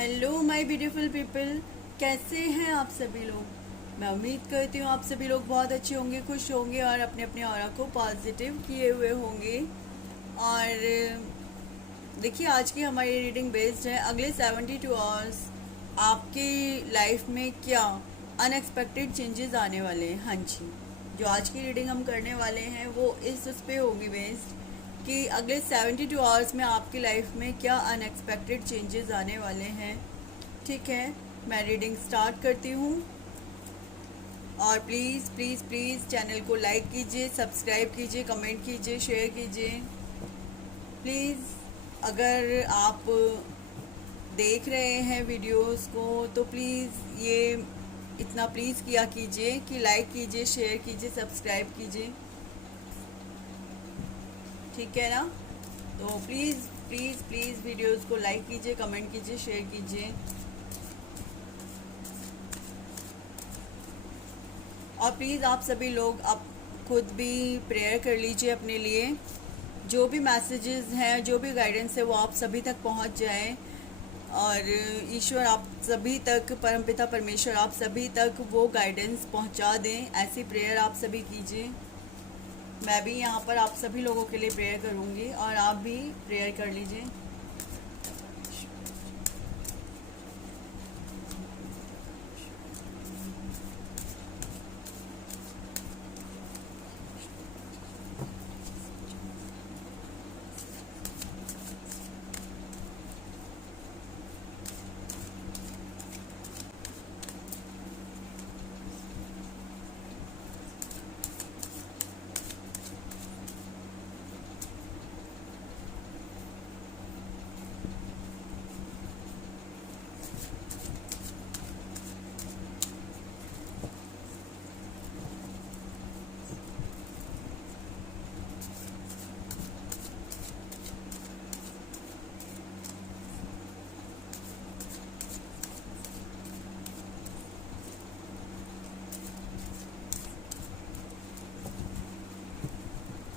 Hello my beautiful people, कैसे हैं आप सभी लोग। मैं उम्मीद करती हूँ आप सभी लोग बहुत अच्छे होंगे, खुश होंगे और अपने अपने ऑरा को पॉजिटिव किए हुए होंगे। और देखिए, आज की हमारी रीडिंग बेस्ड है अगले 72 आवर्स आपकी लाइफ में क्या अनएक्सपेक्टेड चेंजेस आने वाले हैं। हाँ जी, जो आज की रीडिंग हम करने वाले हैं वो उस पे होगी बेस्ड कि अगले 72 आवर्स में आपकी लाइफ में क्या अनएक्सपेक्टेड चेंजेस आने वाले हैं। ठीक है, मैं रीडिंग स्टार्ट करती हूँ। और प्लीज़ प्लीज़ प्लीज़ चैनल को लाइक कीजिए, सब्सक्राइब कीजिए, कमेंट कीजिए, शेयर कीजिए प्लीज़। अगर आप देख रहे हैं वीडियोस को तो प्लीज़ ये इतना प्लीज़ किया कीजिए कि लाइक कीजिए, शेयर कीजिए, सब्सक्राइब कीजिए। ठीक है ना। तो प्लीज़ प्लीज़ प्लीज़ वीडियोस को लाइक कीजिए, कमेंट कीजिए, शेयर कीजिए। और प्लीज़ आप सभी लोग आप खुद भी प्रेयर कर लीजिए अपने लिए। जो भी मैसेजेस हैं, जो भी गाइडेंस है वो आप सभी तक पहुंच जाए। और ईश्वर आप सभी तक, परमपिता परमेश्वर आप सभी तक वो गाइडेंस पहुंचा दें। ऐसी प्रेयर आप सभी कीजिए। मैं भी यहाँ पर आप सभी लोगों के लिए प्रेयर करूँगी और आप भी प्रेयर कर लीजिए।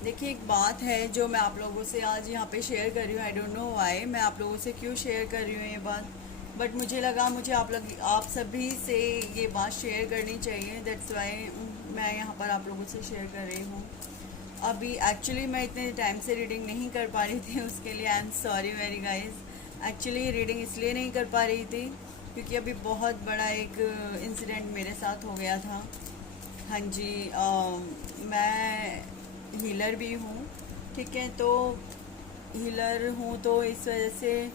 देखिए, एक बात है जो मैं आप लोगों से आज यहाँ पे शेयर कर रही हूँ। आई डोंट नो व्हाई मैं आप लोगों से क्यों शेयर कर रही हूँ ये बात, बट मुझे लगा मुझे आप सभी से ये बात शेयर करनी चाहिए। दैट्स वाई मैं यहाँ पर आप लोगों से शेयर कर रही हूँ। अभी एक्चुअली मैं इतने टाइम से रीडिंग नहीं कर पा रही थी, उसके लिए I am sorry very guys. Actually reading इसलिए नहीं कर पा रही थी क्योंकि अभी बहुत बड़ा एक इंसिडेंट मेरे साथ हो गया था। हाँ जी, मैं हीलर भी हूँ। ठीक है, तो हीलर हूँ तो इस वजह से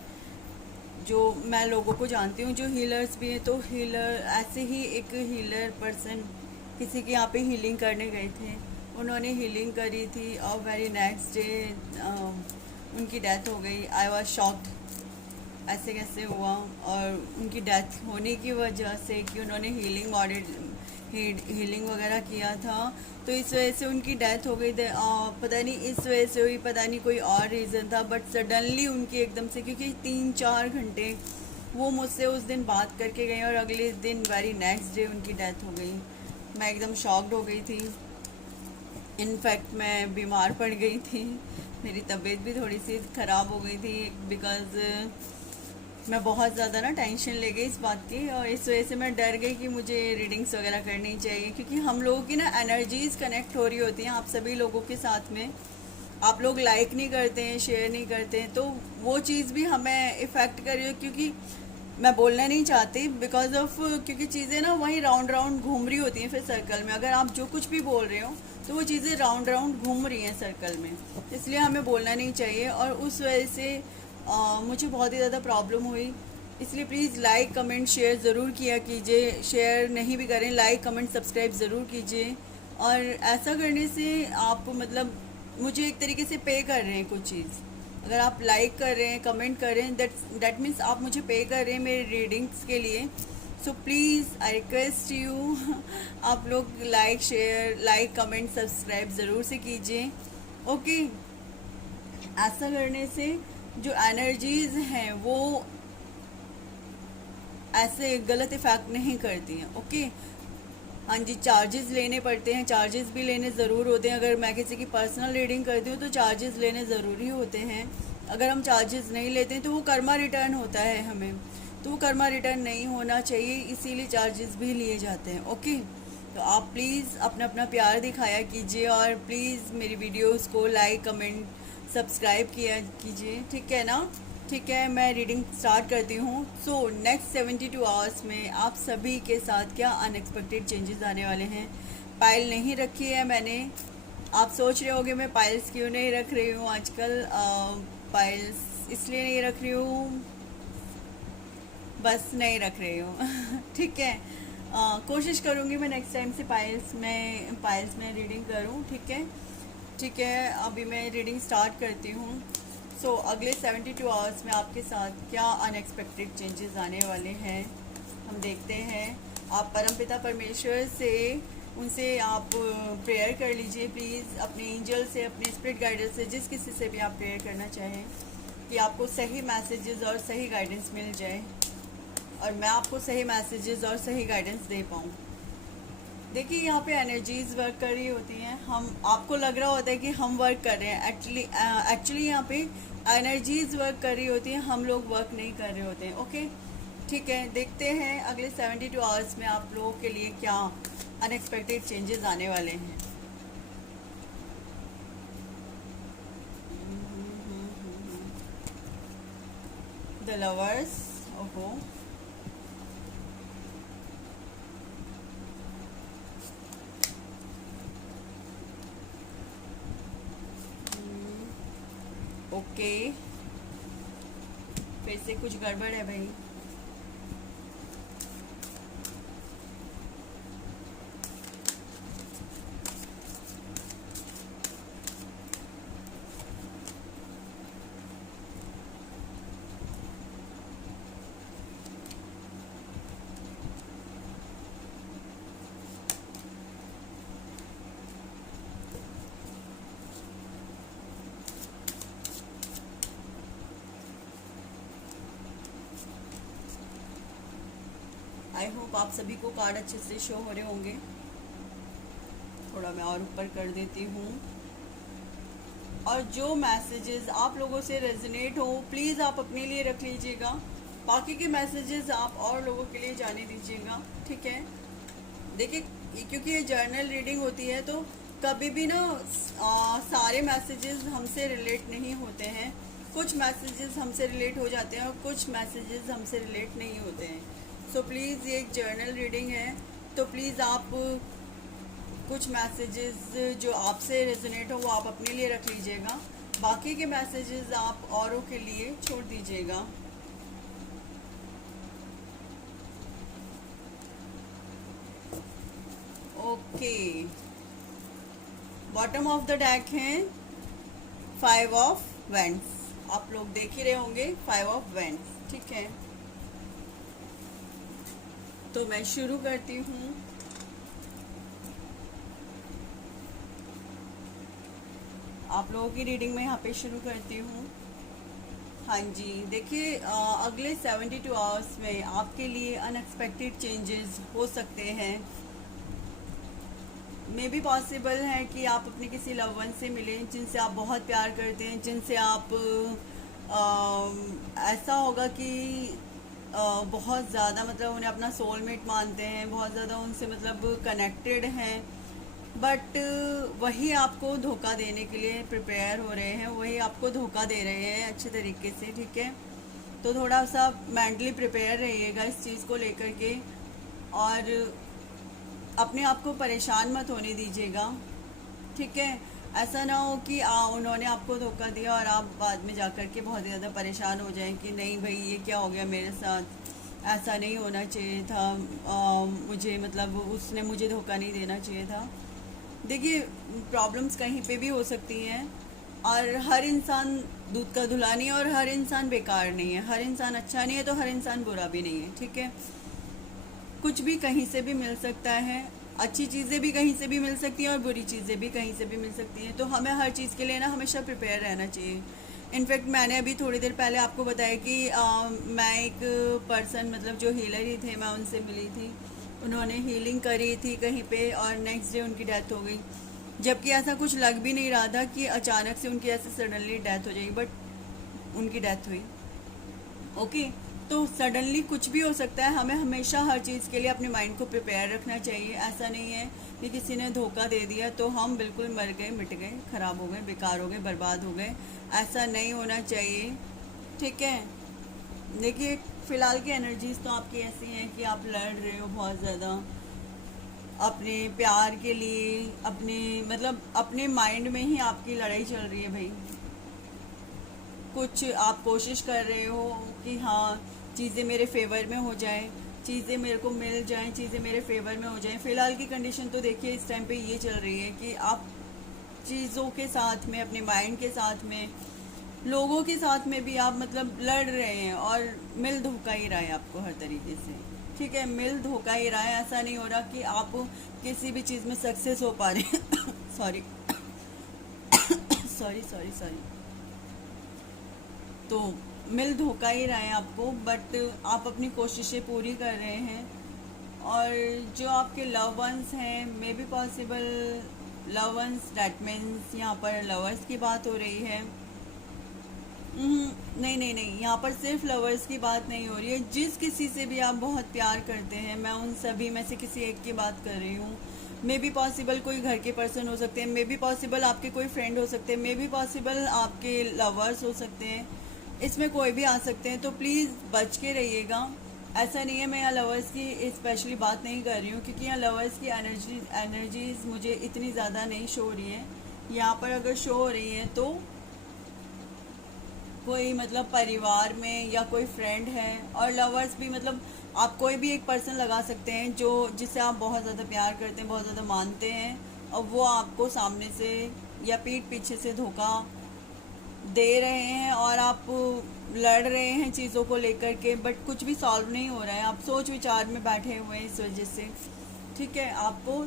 जो मैं लोगों को जानती हूँ जो हीलर्स भी हैं, तो हीलर ऐसे ही एक हीलर पर्सन किसी के यहाँ पे हीलिंग करने गए थे। उन्होंने हीलिंग करी थी और वेरी नेक्स्ट डे उनकी डेथ हो गई। आई वॉज शॉक्ड, ऐसे कैसे हुआ। और उनकी डेथ होने की वजह से कि उन्होंने हीलिंग वगैरह किया था, तो इस वजह से उनकी डेथ हो गई। पता नहीं इस वजह से हुई, पता नहीं कोई और रीज़न था, बट सडनली उनकी एकदम से, क्योंकि 3-4 घंटे वो मुझसे उस दिन बात करके गई और अगले दिन वेरी नेक्स्ट डे उनकी डेथ हो गई। मैं एकदम शॉक्ड हो गई थी। इनफैक्ट मैं बीमार पड़ गई थी, मेरी तबीयत भी थोड़ी सी ख़राब हो गई थी बिकॉज़ मैं बहुत ज़्यादा ना टेंशन ले गई इस बात की, और इस वजह से मैं डर गई कि मुझे रीडिंग्स वगैरह करनी चाहिए, क्योंकि हम लोगों की ना एनर्जीज कनेक्ट हो रही होती हैं आप सभी लोगों के साथ में। आप लोग लाइक नहीं करते हैं, शेयर नहीं करते हैं, तो वो चीज़ भी हमें इफ़ेक्ट कर रही है। क्योंकि मैं बोलना नहीं चाहती बिकॉज ऑफ, क्योंकि चीज़ें ना वहीं राउंड राउंड घूम रही होती हैं फिर सर्कल में। अगर आप जो कुछ भी बोल रहे हो तो वो चीज़ें राउंड राउंड घूम रही हैं सर्कल में, इसलिए हमें बोलना नहीं चाहिए। और उस वजह से मुझे बहुत ही ज़्यादा प्रॉब्लम हुई। इसलिए प्लीज़ लाइक कमेंट शेयर ज़रूर किया कीजिए। शेयर नहीं भी करें, लाइक कमेंट सब्सक्राइब ज़रूर कीजिए। और ऐसा करने से आप मतलब मुझे एक तरीके से पे कर रहे हैं कुछ चीज़। अगर आप लाइक कर रहे हैं, कमेंट कर रहे हैं, दैट मीन्स आप मुझे पे कर रहे हैं मेरे रीडिंग्स के लिए। So please I request you आप लोग लाइक कमेंट सब्सक्राइब ज़रूर से कीजिए। ओके, ऐसा करने से जो एनर्जीज हैं वो ऐसे गलत इफेक्ट नहीं करती हैं। ओके, हाँ जी, चार्जेस लेने पड़ते हैं, चार्जेस भी लेने ज़रूर होते हैं। अगर मैं किसी की पर्सनल रीडिंग करती हूँ तो चार्जेस लेने ज़रूरी होते हैं। अगर हम चार्जेस नहीं लेते हैं तो वो कर्मा रिटर्न होता है हमें। तो वो कर्मा रिटर्न नहीं होना चाहिए, इसीलिए चार्जेस भी लिए जाते हैं। ओके, तो आप प्लीज़ अपना अपना प्यार दिखाया कीजिए और प्लीज़ मेरी वीडियोस को लाइक कमेंट सब्सक्राइब किया कीजिए, ठीक है ना। ठीक है, मैं रीडिंग स्टार्ट करती हूँ। सो नेक्स्ट 72 आवर्स में आप सभी के साथ क्या अनएक्सपेक्टेड चेंजेस आने वाले हैं। पायल नहीं रखी है मैंने। आप सोच रहे होंगे मैं पायल्स क्यों नहीं रख रही हूँ आजकल। पायल्स इसलिए नहीं रख रही हूँ, बस नहीं रख रही हूँ ठीक है। कोशिश करूँगी मैं नेक्स्ट टाइम से पायल्स में रीडिंग करूँ, ठीक है। ठीक है, अभी मैं रीडिंग स्टार्ट करती हूँ। सो अगले 72 आवर्स में आपके साथ क्या अनएक्सपेक्टेड चेंजेस आने वाले हैं, हम देखते हैं। आप परमपिता परमेश्वर से उनसे आप प्रेयर कर लीजिए प्लीज़, अपने एंजल से, अपने स्पिरिट गाइडेंस से, जिस किसी से भी आप प्रेयर करना चाहें कि आपको सही मैसेजेस और सही गाइडेंस मिल जाए और मैं आपको सही मैसेजेस और सही गाइडेंस दे पाऊँ। देखिए, यहाँ पे एनर्जीज वर्क कर रही होती हैं। हम आपको लग रहा होता है कि हम वर्क कर रहे हैं, एक्चुअली यहाँ पे एनर्जीज वर्क कर रही होती हैं, हम लोग वर्क नहीं कर रहे होते हैं। ओके, ठीक है, देखते हैं अगले 72 आवर्स में आप लोगों के लिए क्या अनएक्सपेक्टेड चेंजेस आने वाले हैं। द लवर्स, ओहो, ओके, फिर से कुछ गड़बड़ है भाई। आई होप आप सभी को कार्ड अच्छे से शो हो रहे होंगे। थोड़ा मैं और ऊपर कर देती हूँ। और जो मैसेजेस आप लोगों से रेजोनेट हो प्लीज़ आप अपने लिए रख लीजिएगा, बाकी के मैसेजेस आप और लोगों के लिए जाने दीजिएगा, ठीक है। देखिए, क्योंकि ये जर्नल रीडिंग होती है तो कभी भी ना सारे मैसेजेस हमसे रिलेट नहीं होते हैं। कुछ मैसेजेस हमसे रिलेट हो जाते हैं और कुछ मैसेजेस हमसे रिलेट नहीं होते हैं। सो प्लीज़, ये एक जर्नल रीडिंग है, तो प्लीज़ आप कुछ मैसेजेस जो आपसे रेजोनेट हो वो आप अपने लिए रख लीजिएगा, बाकी के मैसेजेस आप औरों के लिए छोड़ दीजिएगा। Okay, bottom of the deck है 5 ऑफ वेंट्स। आप लोग देख ही रहे होंगे 5 ऑफ वेंट्स, ठीक है। तो मैं शुरू करती हूँ। आप लोगों की रीडिंग में यहाँ पे शुरू करती हूँ। हाँ जी, देखिए, अगले 72 आवर्स में आपके लिए अनएक्सपेक्टेड चेंजेस हो सकते हैं। मे भी पॉसिबल है कि आप अपने किसी लव वन से मिलें जिनसे आप बहुत प्यार करते हैं, जिनसे आप ऐसा होगा कि बहुत ज़्यादा मतलब उन्हें अपना सोलमेट मानते हैं, बहुत ज़्यादा उनसे मतलब कनेक्टेड हैं, बट वही आपको धोखा देने के लिए प्रिपेयर हो रहे हैं, वही आपको धोखा दे रहे हैं अच्छे तरीके से, ठीक है। तो थोड़ा सा मेंटली प्रिपेयर रहिएगा इस चीज़ को लेकर के और अपने आप को परेशान मत होने दीजिएगा, ठीक है। ऐसा ना हो कि उन्होंने आपको धोखा दिया और आप बाद में जाकर के बहुत ज़्यादा परेशान हो जाएं कि नहीं भाई ये क्या हो गया मेरे साथ, ऐसा नहीं होना चाहिए था, मुझे मतलब उसने मुझे धोखा नहीं देना चाहिए था। देखिए, प्रॉब्लम्स कहीं पे भी हो सकती हैं और हर इंसान दूध का धुला नहीं है और हर इंसान बेकार नहीं है, हर इंसान अच्छा नहीं है तो हर इंसान बुरा भी नहीं है, ठीक है। कुछ भी कहीं से भी मिल सकता है, अच्छी चीज़ें भी कहीं से भी मिल सकती हैं और बुरी चीज़ें भी कहीं से भी मिल सकती हैं, तो हमें हर चीज़ के लिए ना हमेशा प्रिपेयर रहना चाहिए। इनफैक्ट मैंने अभी थोड़ी देर पहले आपको बताया कि मैं एक पर्सन मतलब जो हीलर ही थे, मैं उनसे मिली थी, उन्होंने हीलिंग करी थी कहीं पे और नेक्स्ट डे उनकी डेथ हो गई, जबकि ऐसा कुछ लग भी नहीं रहा था कि अचानक से उनकी ऐसे सडनली डेथ हो जाएगी, बट उनकी डेथ हुई। ओके, तो सडनली कुछ भी हो सकता है। हमें हमेशा हर चीज़ के लिए अपने माइंड को प्रिपेयर रखना चाहिए। ऐसा नहीं है कि किसी ने धोखा दे दिया तो हम बिल्कुल मर गए, मिट गए, ख़राब हो गए, बेकार हो गए, बर्बाद हो गए। ऐसा नहीं होना चाहिए, ठीक है। देखिए, फ़िलहाल की एनर्जीज तो आपकी ऐसी हैं कि आप लड़ रहे हो बहुत ज़्यादा अपने प्यार के लिए, अपने मतलब अपने माइंड में ही आपकी लड़ाई चल रही है भाई। कुछ आप कोशिश कर रहे हो कि हाँ चीज़ें मेरे फेवर में हो जाएं, चीज़ें मेरे को मिल जाएं, चीज़ें मेरे फेवर में हो जाएं। फ़िलहाल की कंडीशन तो देखिए इस टाइम पे ये चल रही है कि आप चीज़ों के साथ में, अपने माइंड के साथ में, लोगों के साथ में भी आप मतलब लड़ रहे हैं और मिल धोखा ही रहा है आपको हर तरीके से, ठीक है। मिल धोखा ही रहा है। ऐसा नहीं हो रहा कि आप किसी भी चीज़ में सक्सेस हो पा रहे हैं सॉरी सॉरी सॉरी सॉरी। तो मिल धोखा ही रहा है आपको, बट आप अपनी कोशिशें पूरी कर रहे हैं। और जो आपके लव वंस हैं, may be possible love ones, that means यहाँ पर लवर्स की बात हो रही है। नहीं नहीं नहीं, यहाँ पर सिर्फ लवर्स की बात नहीं हो रही है। जिस किसी से भी आप बहुत प्यार करते हैं, मैं उन सभी में से किसी एक की बात कर रही हूँ। मे बी पॉसिबल कोई घर के पर्सन हो सकते हैं, मे बी पॉसिबल आपके कोई फ्रेंड हो सकते हैं, मे बी पॉसिबल आपके लवर्स हो सकते हैं। इसमें कोई भी आ सकते हैं, तो प्लीज़ बच के रहिएगा। ऐसा नहीं है, मैं यहाँ लवर्स की स्पेशली बात नहीं कर रही हूँ, क्योंकि यहाँ लवर्स की एनर्जीज मुझे इतनी ज़्यादा नहीं शो हो रही है। यहाँ पर अगर शो हो रही है तो कोई मतलब परिवार में या कोई फ्रेंड है। और लवर्स भी मतलब आप कोई भी एक पर्सन लगा सकते हैं जो जिसे आप बहुत ज़्यादा प्यार करते हैं, बहुत ज़्यादा मानते हैं, और वो आपको सामने से या पीठ पीछे से धोखा दे रहे हैं और आप लड़ रहे हैं चीज़ों को लेकर के, बट कुछ भी सॉल्व नहीं हो रहा है। आप सोच विचार में बैठे हुए हैं इस वजह से, ठीक है। आपको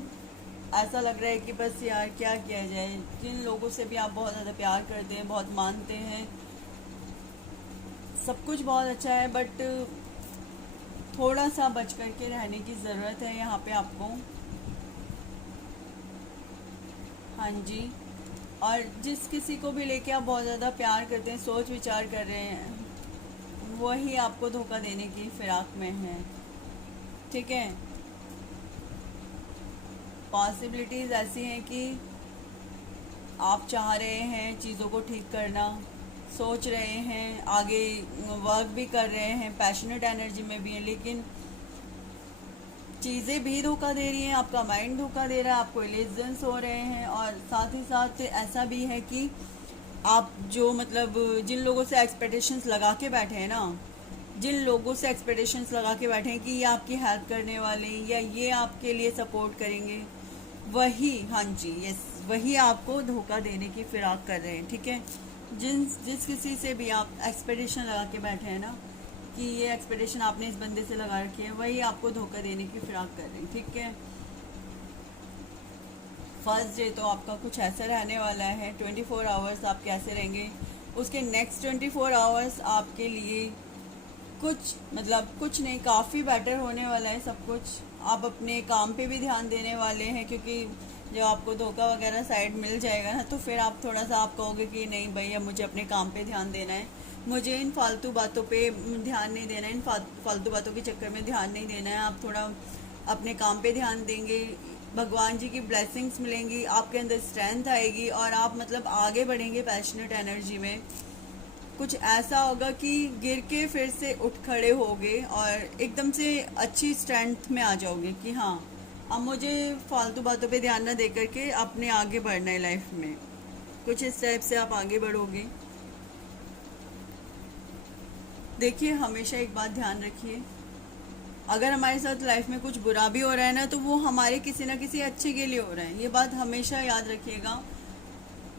ऐसा लग रहा है कि बस यार क्या किया जाए। जिन लोगों से भी आप बहुत ज़्यादा प्यार करते हैं, बहुत मानते हैं, सब कुछ बहुत अच्छा है, बट थोड़ा सा बच करके रहने की ज़रूरत है यहाँ पे आपको। हाँ जी। और जिस किसी को भी लेके आप बहुत ज़्यादा प्यार करते हैं, सोच विचार कर रहे हैं, वही आपको धोखा देने की फिराक में है, ठीक है। पॉसिबिलिटीज़ ऐसी हैं कि आप चाह रहे हैं चीज़ों को ठीक करना, सोच रहे हैं, आगे वर्क भी कर रहे हैं, पैशनेट एनर्जी में भी हैं, लेकिन चीज़ें भी धोखा दे रही हैं, आपका माइंड धोखा दे रहा है, आपको इल्यूजन्स हो रहे हैं। और साथ ही साथ ऐसा भी है कि आप जो मतलब जिन लोगों से एक्सपेक्टेशंस लगा के बैठे हैं ना, जिन लोगों से एक्सपेक्टेशंस लगा के बैठे हैं कि ये आपकी हेल्प करने वाले या ये आपके लिए सपोर्ट करेंगे, वही, हाँ जी, यस, वही आपको धोखा देने की फिराक कर रहे हैं, ठीक है। जिस किसी से भी आप एक्सपेक्टेशन लगा के बैठे हैं ना कि ये एक्सपेक्टेशन आपने इस बंदे से लगा रखी है, वही आपको धोखा देने की फिराक कर रहे हैं, ठीक है। फर्स्ट डे तो आपका कुछ ऐसा रहने वाला है, 24 आवर्स आप कैसे रहेंगे, उसके नेक्स्ट 24 आवर्स आपके लिए कुछ मतलब कुछ नहीं, काफ़ी बेटर होने वाला है सब कुछ। आप अपने काम पे भी ध्यान देने वाले हैं, क्योंकि जब आपको धोखा वगैरह साइड मिल जाएगा ना, तो फिर आप थोड़ा सा आप कहोगे कि नहीं भैया, मुझे अपने काम पे ध्यान देना है, मुझे इन फालतू बातों पे ध्यान नहीं देना है, इन फालतू बातों के चक्कर में ध्यान नहीं देना है। आप थोड़ा अपने काम पे ध्यान देंगे, भगवान जी की ब्लेसिंग्स मिलेंगी, आपके अंदर स्ट्रेंथ आएगी और आप मतलब आगे बढ़ेंगे पैशनेट एनर्जी में। कुछ ऐसा होगा कि गिर के फिर से उठ खड़े होगे और एकदम से अच्छी स्ट्रेंथ में आ जाओगे कि हाँ, अब मुझे फालतू बातों पे ध्यान ना दे करके अपने आगे बढ़ना है लाइफ में। कुछ इस टाइप से आप आगे बढ़ोगे। देखिए, हमेशा एक बात ध्यान रखिए, अगर हमारे साथ लाइफ में कुछ बुरा भी हो रहा है ना, तो वो हमारे किसी ना किसी अच्छे के लिए हो रहा है। ये बात हमेशा याद रखिएगा।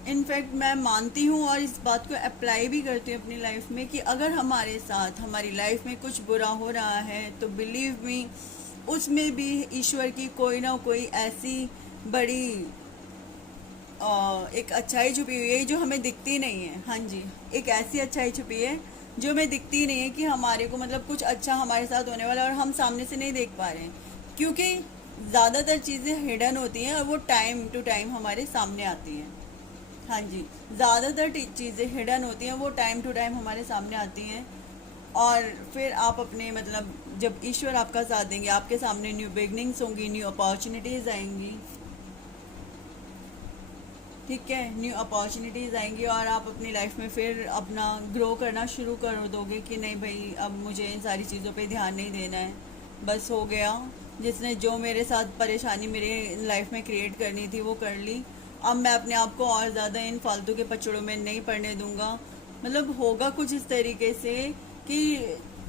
इनफैक्ट मैं मानती हूँ और इस बात को अप्लाई भी करती हूँ अपनी लाइफ में कि अगर हमारे साथ हमारी लाइफ में कुछ बुरा हो रहा है, तो बिलीव मी, उसमें भी ईश्वर की कोई ना कोई ऐसी बड़ी एक अच्छाई छुपी हुई है जो हमें दिखती नहीं है। हाँ जी, एक ऐसी अच्छाई छुपी है जो हमें दिखती नहीं है कि हमारे को मतलब कुछ अच्छा हमारे साथ होने वाला है और हम सामने से नहीं देख पा रहे हैं, क्योंकि ज़्यादातर चीज़ें हिडन होती हैं और वो टाइम टू टाइम हमारे सामने आती हैं। हाँ जी, ज़्यादातर चीज़ें हिडन होती हैं, वो टाइम टू टाइम हमारे सामने आती हैं। और फिर आप अपने मतलब जब ईश्वर आपका साथ देंगे, आपके सामने न्यू बिगनिंग्स होंगी, न्यू अपॉर्चुनिटीज़ आएंगी। ठीक है, न्यू अपॉर्चुनिटीज़ आएंगी और आप अपनी लाइफ में फिर अपना ग्रो करना शुरू कर दोगे कि नहीं भाई, अब मुझे इन सारी चीज़ों पे ध्यान नहीं देना है, बस हो गया। जिसने जो मेरे साथ परेशानी मेरे लाइफ में क्रिएट करनी थी वो कर ली। अब मैं अपने आप को और ज़्यादा इन फालतू के पचड़ों में नहीं पड़ने दूंगा। मतलब होगा कुछ इस तरीके से कि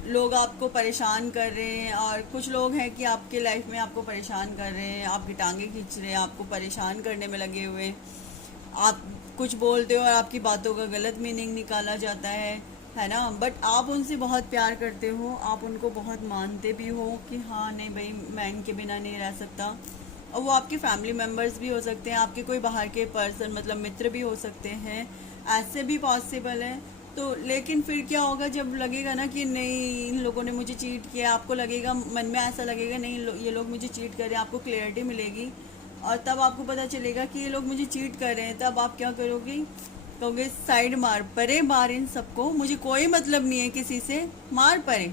लोग आपको परेशान कर रहे हैं, और कुछ लोग हैं कि आपके लाइफ में आपको परेशान कर रहे हैं, आपकी टांगें खींच रहे हैं, आपको परेशान करने में लगे हुए हैं। आप कुछ बोलते हो और आपकी बातों का गलत मीनिंग निकाला जाता है ना। बट आप उनसे बहुत प्यार करते हो, आप उनको बहुत मानते भी हो कि हाँ नहीं भाई, मैं इनके बिना नहीं रह सकता। और वो आपके फैमिली मेम्बर्स भी हो सकते हैं, आपके कोई बाहर के पर्सन मतलब मित्र भी हो सकते हैं, ऐसे भी पॉसिबल है। तो लेकिन फिर क्या होगा जब लगेगा ना कि नहीं, इन लोगों ने मुझे चीट किया, आपको लगेगा, मन में ऐसा लगेगा नहीं ये लोग मुझे चीट कर रहे हैं, आपको क्लियरिटी मिलेगी। और तब आपको पता चलेगा कि ये लोग मुझे चीट कर रहे हैं, तब आप क्या करोगे, कहोगे साइड मार परे, मार इन सबको, मुझे कोई मतलब नहीं है किसी से, मार परे।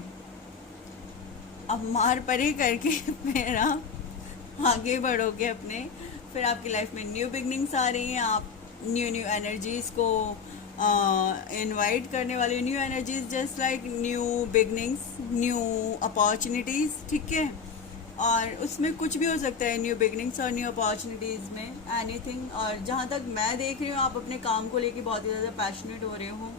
अब मार परे करके फिर आप आगे बढ़ोगे अपने। फिर आपकी लाइफ में न्यू बिगनिंग्स आ रही हैं, आप न्यू न्यू एनर्जीज को इनवाइट करने वाली, new energies just like new beginnings, new opportunities. ठीक है, और उसमें कुछ भी हो सकता है, न्यू बिगनिंग्स और न्यू अपॉर्चुनिटीज़ में एनीथिंग। और जहाँ तक मैं देख रही हूँ, आप अपने काम को लेके बहुत ही ज़्यादा पैशनेट हो रहे हो।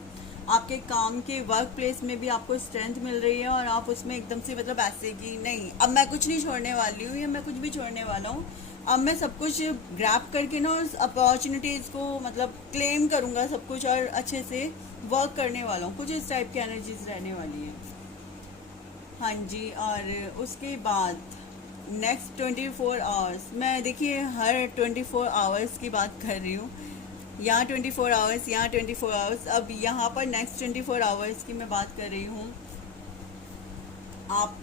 आपके काम के वर्क प्लेस में भी आपको स्ट्रेंथ मिल रही है, और आप उसमें एकदम से मतलब ऐसे कि नहीं, अब मैं कुछ नहीं छोड़ने वाली हूँ, या मैं कुछ भी छोड़ने वाला हूँ, अब मैं सब कुछ ग्रैब करके ना उस अपॉर्चुनिटीज़ को मतलब क्लेम करूँगा सब कुछ, और अच्छे से वर्क करने वाला हूँ। कुछ इस टाइप की एनर्जीज रहने वाली है। हाँ जी। और उसके बाद नेक्स्ट 24 आवर्स, मैं देखिए हर 24 आवर्स की बात कर रही हूँ, यहाँ 24 आवर्स, यहाँ 24 आवर्स। अब यहाँ पर नेक्स्ट 24 आवर्स की मैं बात कर रही हूँ। आप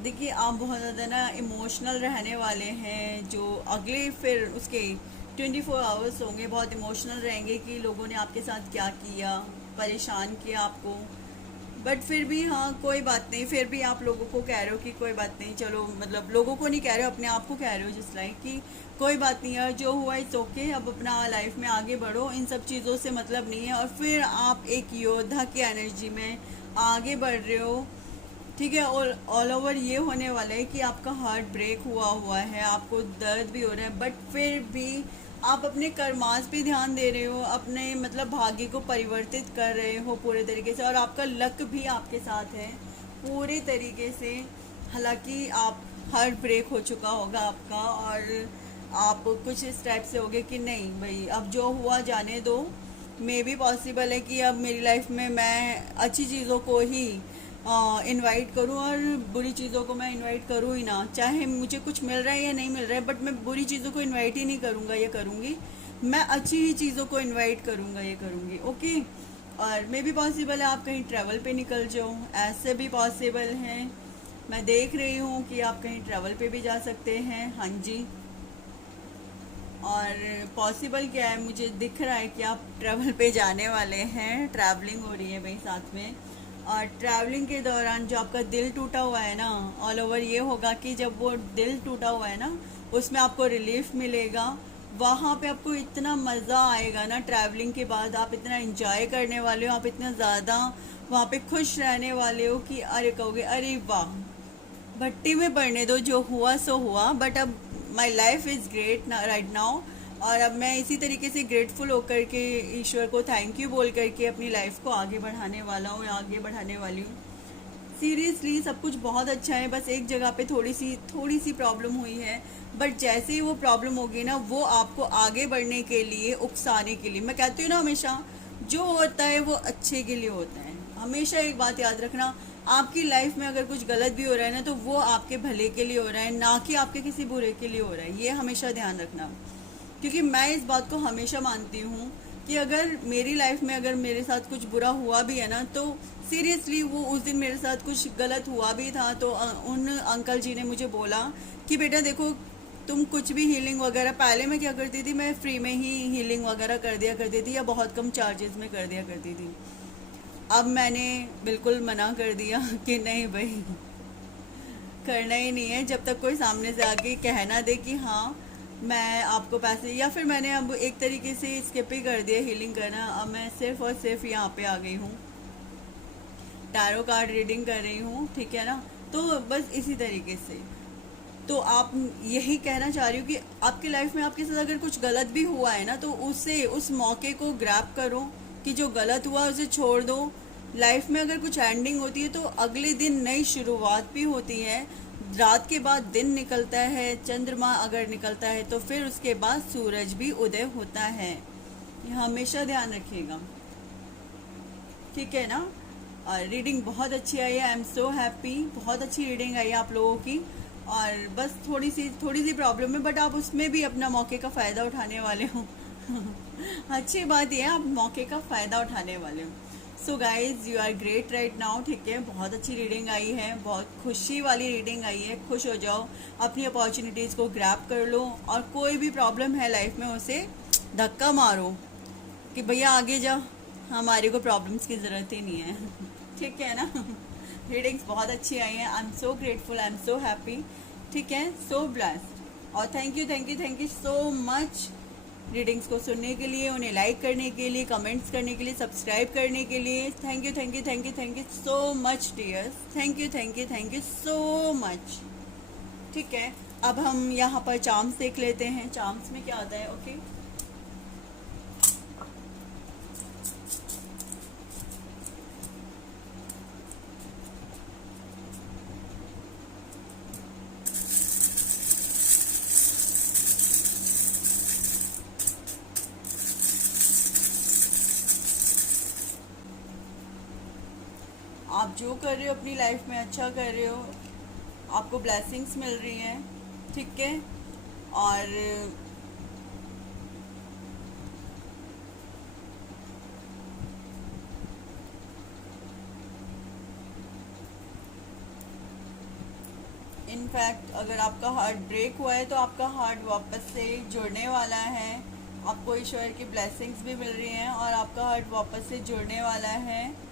देखिए, आप बहुत ज़्यादा ना इमोशनल रहने वाले हैं, जो अगले फिर उसके 24 आवर्स होंगे बहुत इमोशनल रहेंगे कि लोगों ने आपके साथ क्या किया, परेशान किया आपको। बट फिर भी हाँ कोई बात नहीं, फिर भी आप लोगों को कह रहे हो कि कोई बात नहीं, चलो मतलब लोगों को नहीं कह रहे हो, अपने आप को कह रहे हो जिस लाइक कि कोई बात नहीं यार, जो हुआ इट्स ओके, अब अपना लाइफ में आगे बढ़ो, इन सब चीज़ों से मतलब नहीं है। और फिर आप एक योद्धा की एनर्जी में आगे बढ़ रहे हो। ठीक है, ऑल ओवर ये होने वाला है कि आपका हार्ट ब्रेक हुआ है, आपको दर्द भी हो रहा है, बट फिर भी आप अपने कर्मास पे ध्यान दे रहे हो, अपने मतलब भाग्य को परिवर्तित कर रहे हो पूरे तरीके से, और आपका लक भी आपके साथ है पूरे तरीके से। हालांकि आप हार्ट ब्रेक हो चुका होगा आपका, और आप कुछ इस टाइप से होगे कि नहीं भाई, अब जो हुआ जाने दो। मे भी पॉसिबल है कि अब मेरी लाइफ में मैं अच्छी चीज़ों को ही इनवाइट करूं, और बुरी चीज़ों को मैं इनवाइट करूं ही ना, चाहे मुझे कुछ मिल रहा है या नहीं मिल रहा है, बट मैं बुरी चीज़ों को इनवाइट ही नहीं करूंगा या करूंगी, मैं अच्छी ही चीज़ों को इनवाइट करूंगा या करूंगी। ओके। और मे भी पॉसिबल है आप कहीं ट्रैवल पे निकल जाओ, ऐसे भी पॉसिबल है। मैं देख रही हूँ कि आप कहीं ट्रैवल पे भी जा सकते हैं। हाँ जी। और पॉसिबल क्या है, मुझे दिख रहा है कि आप ट्रैवल पे जाने वाले हैं, ट्रैवलिंग हो रही है भाई साथ में। और ट्रैवलिंग के दौरान जो आपका दिल टूटा हुआ है ना, ऑल ओवर ये होगा कि जब वो दिल टूटा हुआ है ना, उसमें आपको रिलीफ मिलेगा। वहाँ पे आपको इतना मज़ा आएगा ना, ट्रैवलिंग के बाद आप इतना इंजॉय करने वाले हो, आप इतना ज़्यादा वहाँ पे खुश रहने वाले हो कि अरे कहोगे अरे वाह, भट्टी में बढ़ने दो, जो हुआ सो हुआ, बट अब my life is great right now. और अब मैं इसी तरीके से ग्रेटफुल होकर के ईश्वर को थैंक यू बोल करके अपनी लाइफ को आगे बढ़ाने वाला हूँ, आगे बढ़ाने वाली हूँ। सीरियसली सब कुछ बहुत अच्छा है, बस एक जगह पे थोड़ी सी प्रॉब्लम हुई है, बट जैसे ही वो प्रॉब्लम होगी ना, वो आपको आगे बढ़ने के लिए, उकसाने के लिए। मैं कहती हूँ ना हमेशा, जो होता है वो अच्छे के लिए होता है। हमेशा एक बात याद रखना, आपकी लाइफ में अगर कुछ गलत भी हो रहा है ना, तो वो आपके भले के लिए हो रहा है, ना कि आपके किसी बुरे के लिए हो रहा है। ये हमेशा ध्यान रखना, क्योंकि मैं इस बात को हमेशा मानती हूँ कि अगर मेरी लाइफ में अगर मेरे साथ कुछ बुरा हुआ भी है ना, तो सीरियसली वो उस दिन मेरे साथ कुछ गलत हुआ भी था, तो उन अंकल जी ने मुझे बोला कि बेटा देखो, तुम कुछ भी हीलिंग वगैरह, पहले मैं क्या करती थी, मैं फ्री में ही हीलिंग वगैरह कर दिया करती थी, या बहुत कम चार्जेस में कर दिया करती थी। अब मैंने बिल्कुल मना कर दिया कि नहीं भाई, करना ही नहीं है जब तक कोई सामने से आके कह ना दे कि हाँ मैं आपको पैसे, या फिर मैंने अब एक तरीके से स्किप ही कर दिया हीलिंग करना। अब मैं सिर्फ और सिर्फ यहाँ पे आ गई हूँ, टैरो कार्ड रीडिंग कर रही हूँ, ठीक है ना। तो बस इसी तरीके से, तो आप यही कहना चाह रही हूँ कि आपकी लाइफ में आपके साथ अगर कुछ गलत भी हुआ है ना, तो उसे उस मौके को ग्रैब करो कि जो गलत हुआ उसे छोड़ दो। लाइफ में अगर कुछ एंडिंग होती है तो अगले दिन नई शुरुआत भी होती है। रात के बाद दिन निकलता है, चंद्रमा अगर निकलता है तो फिर उसके बाद सूरज भी उदय होता है। ये हमेशा ध्यान रखिएगा, ठीक है ना। रीडिंग बहुत अच्छी आई है, आई एम सो हैप्पी, बहुत अच्छी रीडिंग आई है आप लोगों की। और बस थोड़ी सी प्रॉब्लम है, बट आप उसमें भी अपना मौके का फ़ायदा उठाने वाले हो। अच्छी बात यह है, आप मौके का फ़ायदा उठाने वाले हो। So guys you are great right now, ठीक है। बहुत अच्छी रीडिंग आई है, बहुत खुशी वाली रीडिंग आई है। खुश हो जाओ, अपनी अपॉर्चुनिटीज़ को ग्रैब कर लो, और कोई भी प्रॉब्लम है लाइफ में उसे धक्का मारो कि भैया आगे जा, हमारे को प्रॉब्लम्स की ज़रूरत ही नहीं है। ठीक है ना। रीडिंग्स बहुत अच्छी आई हैं, I am so grateful, I am so happy, ठीक है, सो ब्लेस्ड। और thank you so much readings को सुनने के लिए, उन्हें लाइक करने के लिए, कमेंट्स करने के लिए, सब्सक्राइब करने के लिए। Thank you so much dears, thank you so much. ठीक है, अब हम यहाँ पर चार्म्स देख लेते हैं, चार्म्स में क्या आता है। ओके, आप जो कर रहे हो अपनी लाइफ में अच्छा कर रहे हो, आपको ब्लेसिंग्स मिल रही हैं, ठीक है। और इनफैक्ट अगर आपका हार्ट ब्रेक हुआ है तो आपका हार्ट वापस से जुड़ने वाला है, आपको ईश्वर की ब्लेसिंग्स भी मिल रही हैं और आपका हार्ट वापस से जुड़ने वाला है।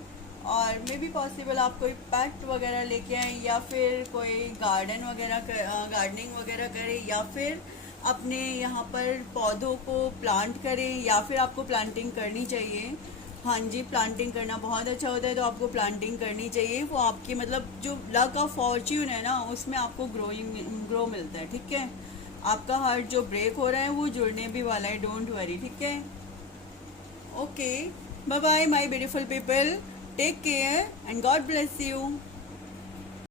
और मे बी पॉसिबल आप कोई पेट वगैरह लेके आए, या फिर कोई गार्डनिंग वगैरह करें, या फिर अपने यहाँ पर पौधों को प्लांट करें, या फिर आपको प्लांटिंग करनी चाहिए। हाँ जी, प्लांटिंग करना बहुत अच्छा होता है, तो आपको प्लांटिंग करनी चाहिए। वो आपकी मतलब जो लक ऑफ फॉर्च्यून है ना, उसमें आपको ग्रो मिलता है, ठीक है। आपका हार्ट जो ब्रेक हो रहा है वो जुड़ने भी वाला है, डोंट वरी, ठीक है। Okay, bye bye my beautiful people, take care and God bless you.